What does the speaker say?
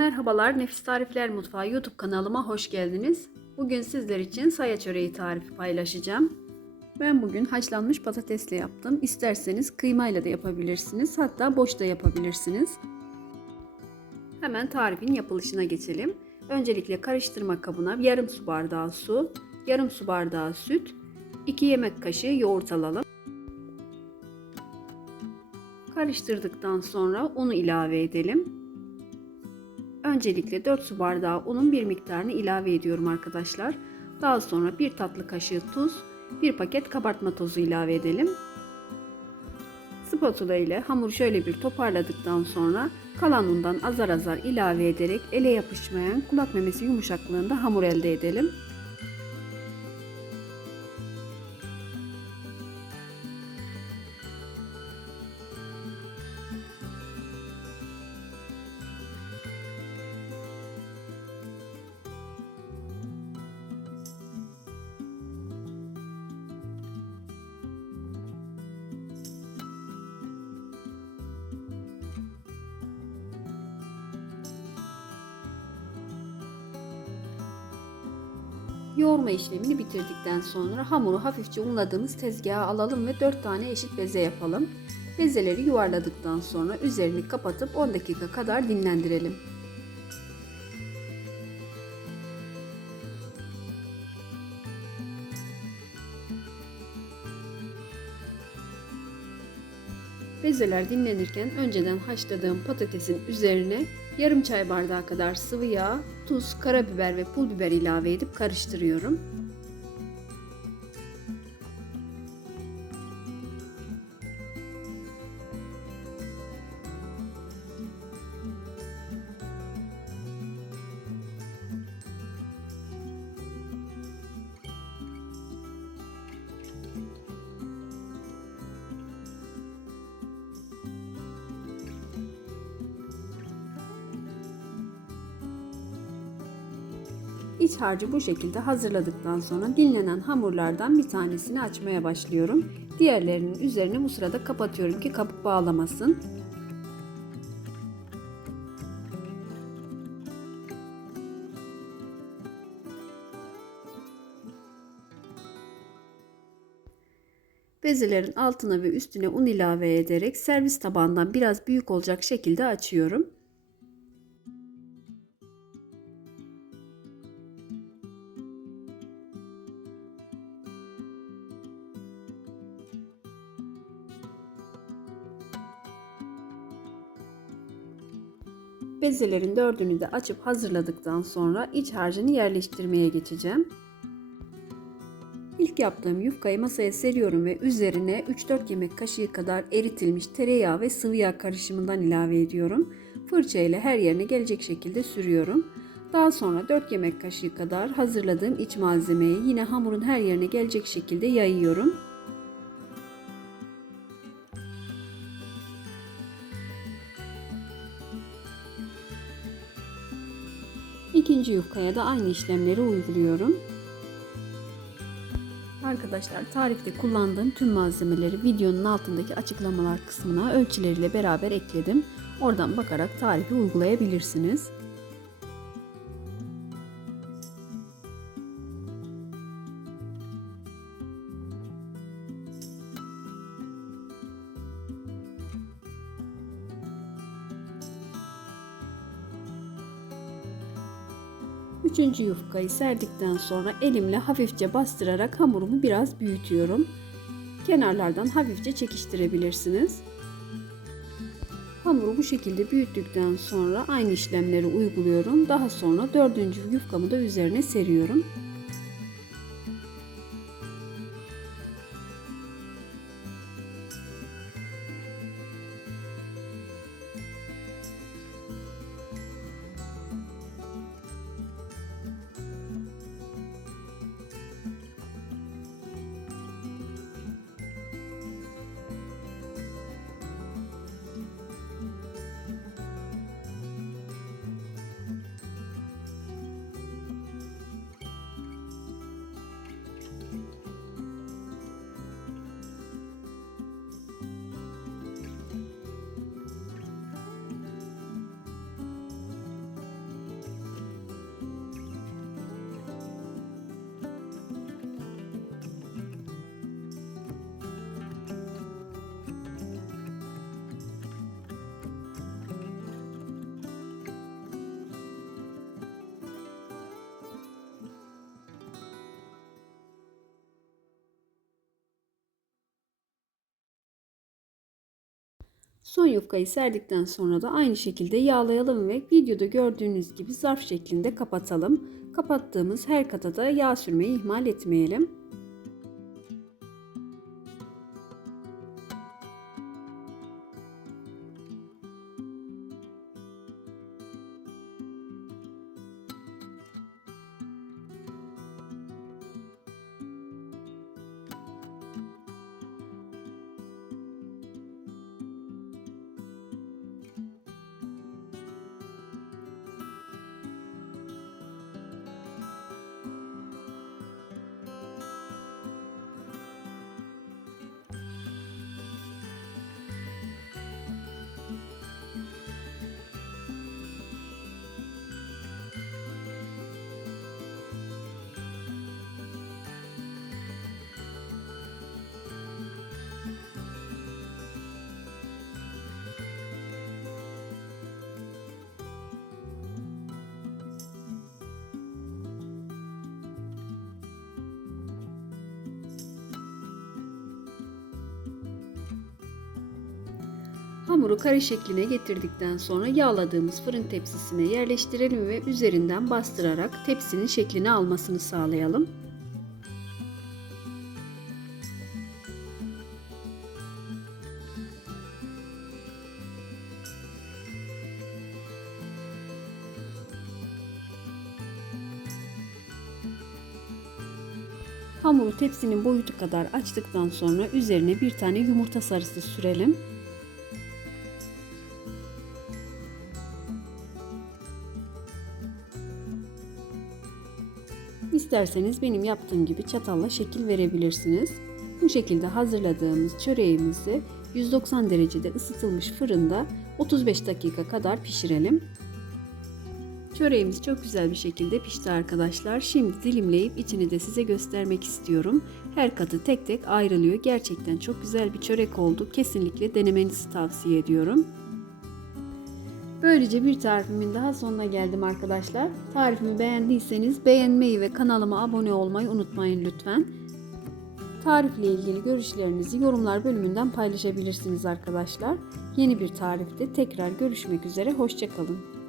Merhabalar, Nefis Tarifler Mutfağı YouTube kanalıma hoş geldiniz. Bugün sizler için saya çöreği tarifi paylaşacağım. Ben bugün haşlanmış patatesle yaptım. İsterseniz kıymayla da yapabilirsiniz. Hatta boş da yapabilirsiniz. Hemen tarifin yapılışına geçelim. Öncelikle karıştırma kabına yarım su bardağı su, yarım su bardağı süt, 2 yemek kaşığı yoğurt alalım. Karıştırdıktan sonra unu ilave edelim. Öncelikle 4 su bardağı unun bir miktarını ilave ediyorum arkadaşlar. Daha sonra 1 tatlı kaşığı tuz, 1 paket kabartma tozu ilave edelim. Spatula ile hamuru şöyle bir toparladıktan sonra kalan undan azar azar ilave ederek ele yapışmayan kulak memesi yumuşaklığında hamur elde edelim. Yoğurma işlemini bitirdikten sonra hamuru hafifçe unladığımız tezgaha alalım ve 4 tane eşit beze yapalım. Bezeleri yuvarladıktan sonra üzerini kapatıp 10 dakika kadar dinlendirelim. Bezeler dinlenirken önceden haşladığım patatesin üzerine yarım çay bardağı kadar sıvı yağ, tuz, karabiber ve pul biber ilave edip karıştırıyorum. İç harcı bu şekilde hazırladıktan sonra dinlenen hamurlardan bir tanesini açmaya başlıyorum. Diğerlerinin üzerine bu sırada kapatıyorum ki kabuk bağlamasın. Bezelerin altına ve üstüne un ilave ederek servis tabağından biraz büyük olacak şekilde açıyorum. Bezelerin dördünü de açıp hazırladıktan sonra iç harcını yerleştirmeye geçeceğim. İlk yaptığım yufkayı masaya seriyorum ve üzerine 3-4 yemek kaşığı kadar eritilmiş tereyağı ve sıvı yağ karışımından ilave ediyorum. Fırça ile her yerine gelecek şekilde sürüyorum. Daha sonra 4 yemek kaşığı kadar hazırladığım iç malzemeyi yine hamurun her yerine gelecek şekilde yayıyorum. İkinci yufkaya da aynı işlemleri uyguluyorum. Arkadaşlar tarifte kullandığım tüm malzemeleri videonun altındaki açıklamalar kısmına ölçüleriyle beraber ekledim. Oradan bakarak tarifi uygulayabilirsiniz. Üçüncü yufkayı serdikten sonra elimle hafifçe bastırarak hamurumu biraz büyütüyorum. Kenarlardan hafifçe çekiştirebilirsiniz. Hamuru bu şekilde büyüttükten sonra aynı işlemleri uyguluyorum. Daha sonra dördüncü yufkamı da üzerine seriyorum. Son yufkayı serdikten sonra da aynı şekilde yağlayalım ve videoda gördüğünüz gibi zarf şeklinde kapatalım. Kapattığımız her kata da yağ sürmeyi ihmal etmeyelim. Hamuru kare şekline getirdikten sonra yağladığımız fırın tepsisine yerleştirelim ve üzerinden bastırarak tepsinin şeklini almasını sağlayalım. Hamuru tepsinin boyutu kadar açtıktan sonra üzerine bir tane yumurta sarısı sürelim. İsterseniz benim yaptığım gibi çatalla şekil verebilirsiniz. Bu şekilde hazırladığımız çöreğimizi 190 derecede ısıtılmış fırında 35 dakika kadar pişirelim. Çöreğimiz çok güzel bir şekilde pişti arkadaşlar. Şimdi dilimleyip içini de size göstermek istiyorum. Her katı tek tek ayrılıyor. Gerçekten çok güzel bir çörek oldu. Kesinlikle denemenizi tavsiye ediyorum. Böylece bir tarifimin daha sonuna geldim arkadaşlar. Tarifimi beğendiyseniz beğenmeyi ve kanalıma abone olmayı unutmayın lütfen. Tarifle ilgili görüşlerinizi yorumlar bölümünden paylaşabilirsiniz arkadaşlar. Yeni bir tarifte tekrar görüşmek üzere. Hoşçakalın.